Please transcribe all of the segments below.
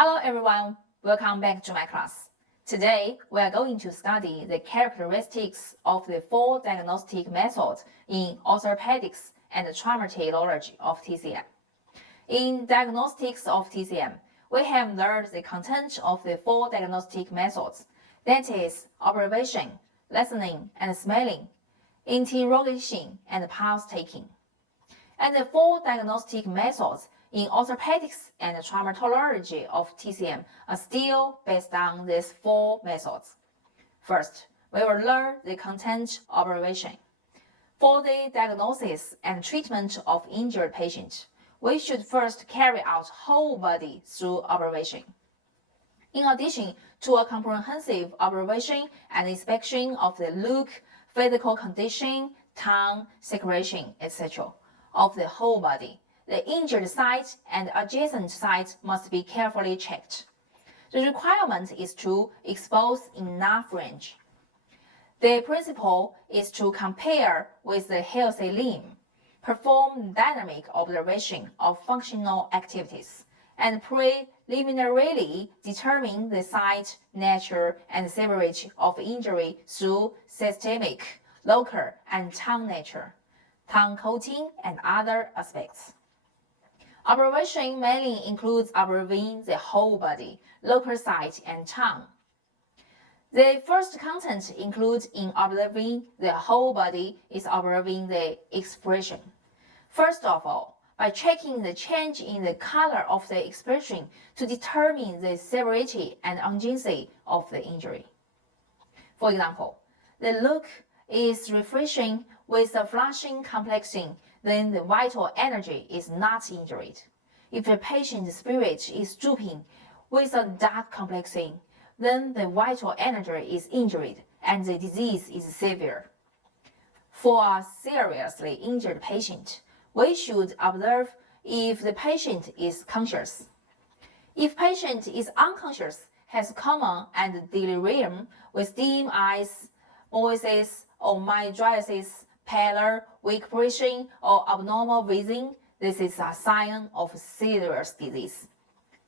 Hello everyone, welcome back to my class. Today, we are going to study the characteristics of the 4 diagnostic methods in orthopedics and traumatology of TCM. In diagnostics of TCM, we have learned the content of the 4 diagnostic methods, that is, observation, listening and smelling, interrogation and pulse taking. And the 4 diagnostic methods in orthopedics and traumatology of TCM are still based on these 4 methods. First, we will learn the content observation. For the diagnosis and treatment of injured patients, we should first carry out whole body through observation. In addition to a comprehensive observation and inspection of the look, physical condition, tongue, secretion, etc. of the whole body, the injured site and adjacent site must be carefully checked. The requirement is to expose enough range. The principle is to compare with the healthy limb, perform dynamic observation of functional activities, and preliminarily determine the site, nature, and severity of injury through systemic, local, and tongue nature, tongue coating, and other aspects. Observation mainly includes observing the whole body, local site, and tongue. The first content included in observing the whole body is observing the expression. First of all, by checking the change in the color of the expression to determine the severity and urgency of the injury. For example, the look is refreshing with a flushing complexion, then the vital energy is not injured. If the patient's spirit is drooping with a dark complexion, then the vital energy is injured and the disease is severe. For a seriously injured patient, we should observe if the patient is conscious. If patient is unconscious, has coma and delirium with dim eyes, voices, or mydriasis, pallor, weak breathing, or abnormal breathing, this is a sign of serious disease.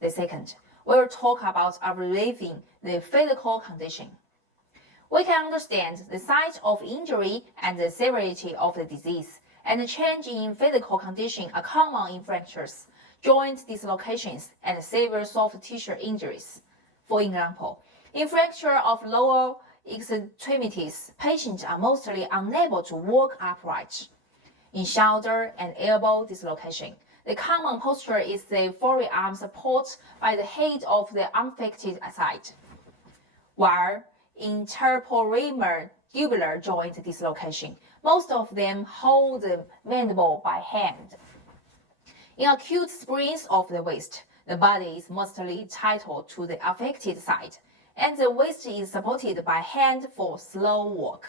The second, we will talk about observing the physical condition. We can understand the site of injury and the severity of the disease, and the change in physical condition are common in fractures, joint dislocations, and severe soft tissue injuries. For example, in fracture of lower extremities, patients are mostly unable to walk upright. In shoulder and elbow dislocation, the common posture is the forearm support by the head of the unaffected side, while in interpolymar joint dislocation, most of them hold the mandible by hand. In acute sprains of the waist, the body is mostly titled to the affected side, and the waist is supported by hand for slow walk.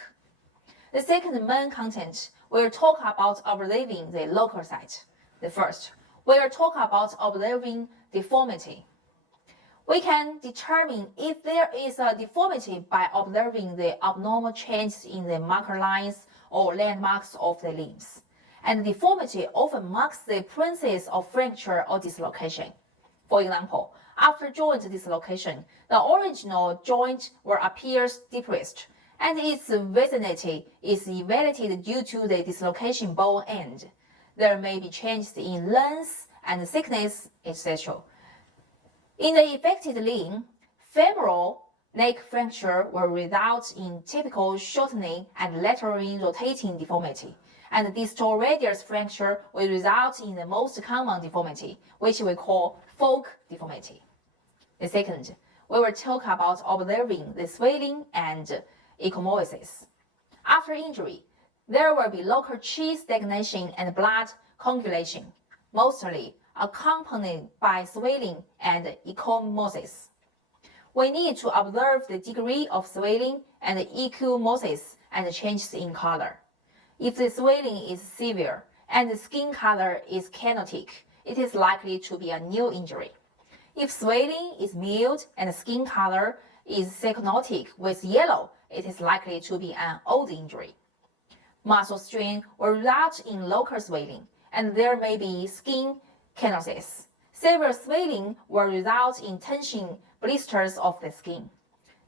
The second main content will talk about observing the local site. The first will talk about observing deformity. We can determine if there is a deformity by observing the abnormal changes in the marker lines or landmarks of the limbs. And deformity often marks the presence of fracture or dislocation. For example, after joint dislocation, the original joint will appear depressed, and its vicinity is elevated due to the dislocation bone end. There may be changes in length and thickness, etc. In the affected limb, femoral neck fracture will result in typical shortening and laterally rotating deformity, and distal radius fracture will result in the most common deformity, which we call fork deformity. The second, we will talk about observing the swelling and ecchymosis. After injury, there will be local chi stagnation and blood coagulation, mostly accompanied by swelling and ecchymosis. We need to observe the degree of swelling and ecchymosis and changes in color. If the swelling is severe and the skin color is cyanotic, it is likely to be a new injury. If swelling is mild and skin color is cyanotic with yellow, it is likely to be an old injury. Muscle strain will result in local swelling, and there may be skin cyanosis. Severe swelling will result in tension blisters of the skin.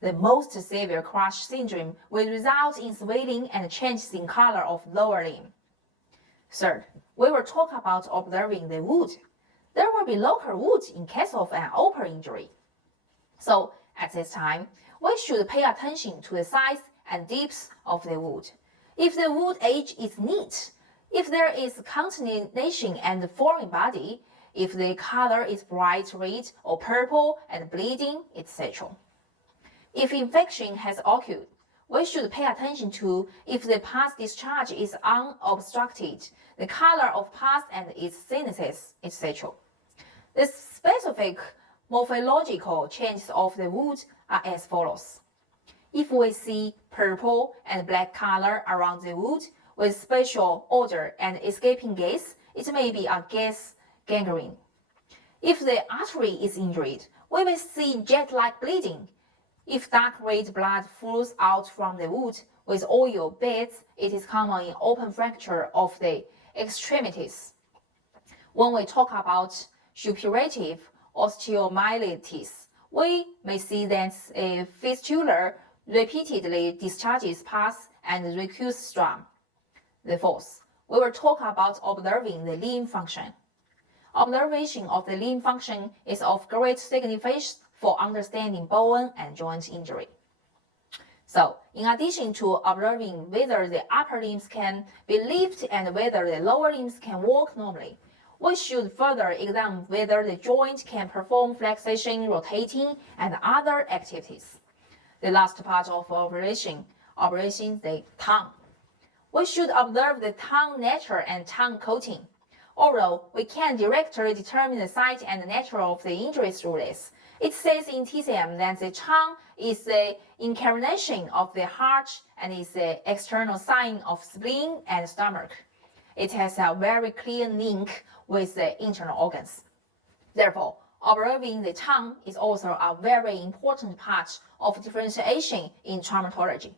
The most severe crush syndrome will result in swelling and changes in color of lower limb. Third, we will talk about observing the wound. There will be local wound in case of an open injury. So at this time, we should pay attention to the size and depth of the wound. If the wound edge is neat, if there is continuation and foreign body, if the color is bright red or purple and bleeding, etc. If infection has occurred, we should pay attention to if the pus discharge is unobstructed, the color of pus and its thickness, etc. The specific morphological changes of the wound are as follows. If we see purple and black color around the wound with special odor and escaping gas, it may be a gas gangrene. If the artery is injured, we may see jet-like bleeding. If dark red blood flows out from the wound with oil beds, it is common in open fracture of the extremities. When we talk about suppurative osteomyelitis, we may see that a fistula repeatedly discharges pus and recurs strum. The fourth, we will talk about observing the limb function. Observation of the limb function is of great significance for understanding bone and joint injury. So, in addition to observing whether the upper limbs can be lifted and whether the lower limbs can walk normally, we should further examine whether the joint can perform flexation, rotating, and other activities. The last part of operation, the tongue. We should observe the tongue nature and tongue coating. Although we can directly determine the site and the nature of the injury through this, it says in TCM that the tongue is the incarnation of the heart and is the external sign of spleen and stomach. It has a very clear link with the internal organs. Therefore, observing the tongue is also a very important part of differentiation in traumatology.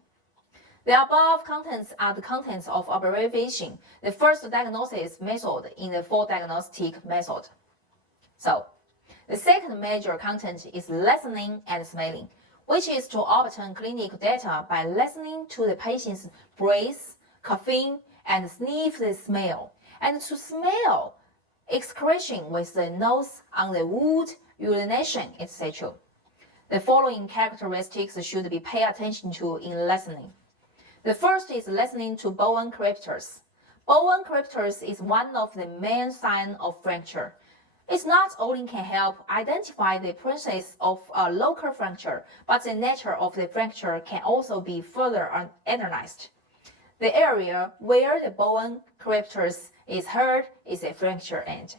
The above contents are the contents of observation, the first diagnosis method in the 4 diagnostic method. So, the second major content is listening and smelling, which is to obtain clinical data by listening to the patient's breath, coughing, and sniff the smell, and to smell excretion with the nose on the wound, urination, etc. The following characteristics should be paid attention to in listening. The first is listening to bone cryptors. Bone cryptors is one of the main signs of fracture. It not only can help identify the process of a local fracture, but the nature of the fracture can also be further analyzed. The area where the bone cryptors is heard is a fracture end.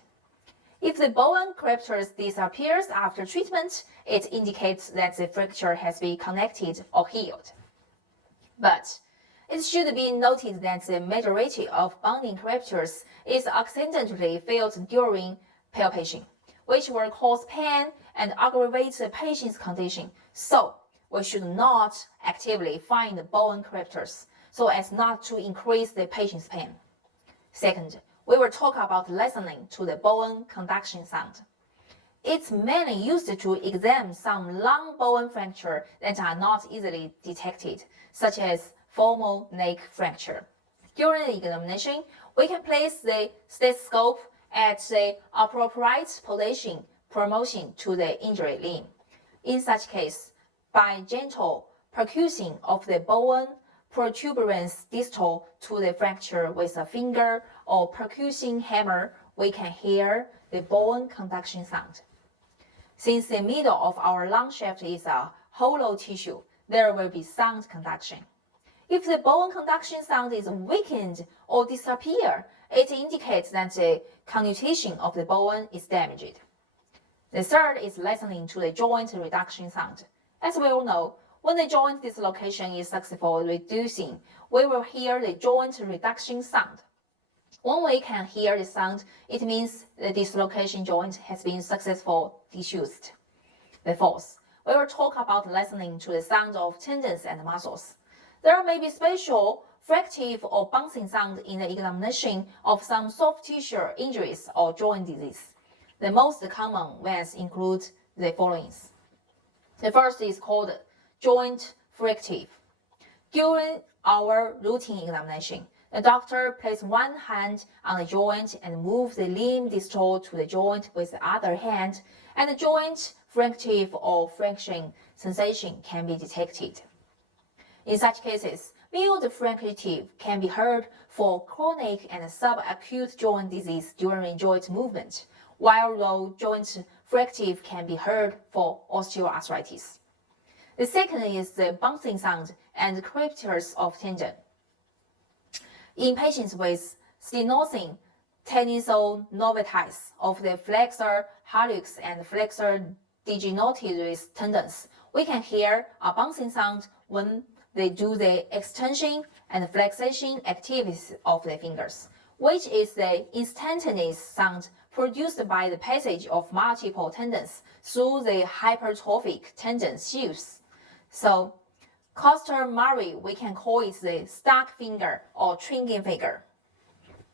If the bone cryptors disappears after treatment, it indicates that the fracture has been connected or healed. But it should be noted that the majority of bonding cryptors is accidentally felt during palpation, which will cause pain and aggravate the patient's condition. So, we should not actively find the bone cryptors so as not to increase the patient's pain. Second, we will talk about listening to the bone conduction sound. It's mainly used to examine some long bone fracture that are not easily detected, such as formal neck fracture. During the examination, we can place the stethoscope at the appropriate position promotion to the injured limb. In such case, by gentle percussion of the bone protuberance distal to the fracture with a finger or percussion hammer, we can hear the bone conduction sound. Since the middle of our lung shaft is a hollow tissue, there will be sound conduction. If the bone conduction sound is weakened or disappear, it indicates that the connutation of the bone is damaged. The third is listening to the joint reduction sound. As we all know, when the joint dislocation is successfully reducing, we will hear the joint reduction sound. When we can hear the sound, it means the dislocation joint has been successfully disused. The fourth, we will talk about listening to the sound of tendons and muscles. There may be special fractive or bouncing sound in the examination of some soft tissue injuries or joint disease. The most common ones include the following. The first is called joint frictive. During our routine examination, the doctor places one hand on the joint and moves the limb distal to the joint with the other hand, and the joint frictive or friction sensation can be detected. In such cases, mild frictive can be heard for chronic and subacute joint disease during joint movement, while low joint frictive can be heard for osteoarthritis. The second is the bouncing sound and crepitus of tendon. In patients with stenosing tenosynovitis of the flexor hallux and flexor digitoris tendons, we can hear a bouncing sound when they do the extension and flexation activities of the fingers, which is the instantaneous sound produced by the passage of multiple tendons through the hypertrophic tendon sheaths. So, customary, we can call it the stuck finger or twinging finger.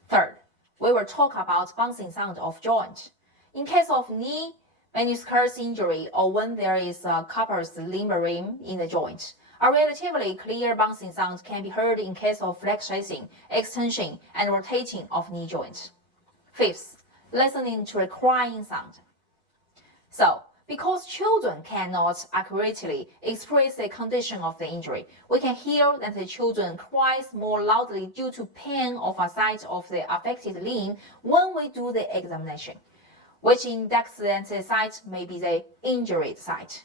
Third, we will talk about bouncing sound of joint. In case of knee meniscus injury or when there is a corpus lumbarum in the joint, a relatively clear bouncing sound can be heard in case of flexation, extension, and rotating of knee joint. Fifth, listening to a crying sound. So, because children cannot accurately express the condition of the injury, we can hear that the children cries more loudly due to pain of a side of the affected limb when we do the examination, which indicates that the site may be the injured site.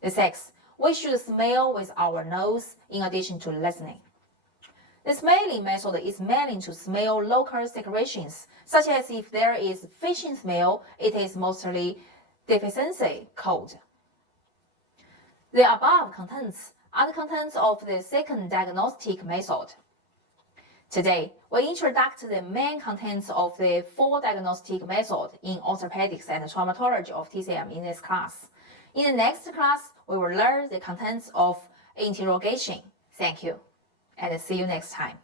The sixth, we should smell with our nose in addition to listening. The smelling method is mainly to smell local secretions, such as if there is fishing smell, it is mostly deficiency cold. The above contents are the contents of the second diagnostic method. Today, we introduce the main contents of the four diagnostic methods in orthopedics and traumatology of TCM in this class. In the next class, we will learn the contents of interrogation. Thank you, and see you next time.